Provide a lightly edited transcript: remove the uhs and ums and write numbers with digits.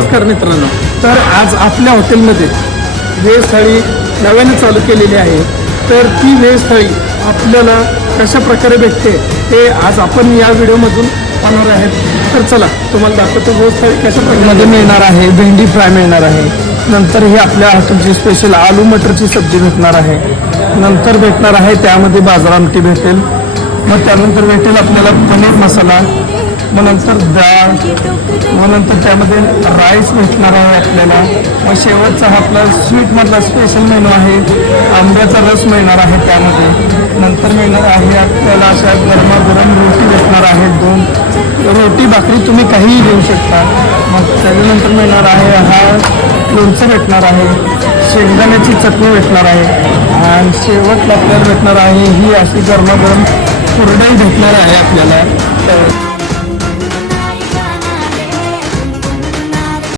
नमस्कार मित्रांनो, तर आज आपल्या हॉटेलमध्ये व्हेज थाळी नव्याने चालू केलेली आहे. तर ती व्हेज थाळी आपल्याला कशा प्रकारे भेटते हे आज आपण या व्हिडिओमधून पाहणार आहेत. तर चला तुम्हाला दाखवतो व्हेज थाळी कशा प्रकारे मिळणार आहे. भेंडी फ्राय मिळणार आहे, नंतर ही आपल्या हॉटेलची स्पेशल आलू मटरची सब्जी भेटणार आहे, नंतर भेटणार आहे त्यामध्ये बाजार आमटी भेटेल, मग त्यानंतर भेटेल आपल्याला पनीर मसाला, मग नंतर डाळ, मग नंतर त्यामध्ये राईस भेटणार आहे आपल्याला. मग शेवटचा हा आपला स्वीटमधला स्पेशल मेनू आहे, आंब्याचा रस मिळणार आहे त्यामध्ये. नंतर मिळणार आहे आपल्याला अशा गरमागरम रोटी भेटणार आहे, 2 रोटी भाकरी तुम्ही काहीही घेऊ शकता. मग त्याच्यानंतर मिळणार आहे हा लोणचं भेटणार आहे, शेंगदाण्याची चटणी भेटणार आहे, आणि शेवटला आपल्याला भेटणार आहे ही अशी गरमागरम कुरडई भेटणार आहे आपल्याला. तर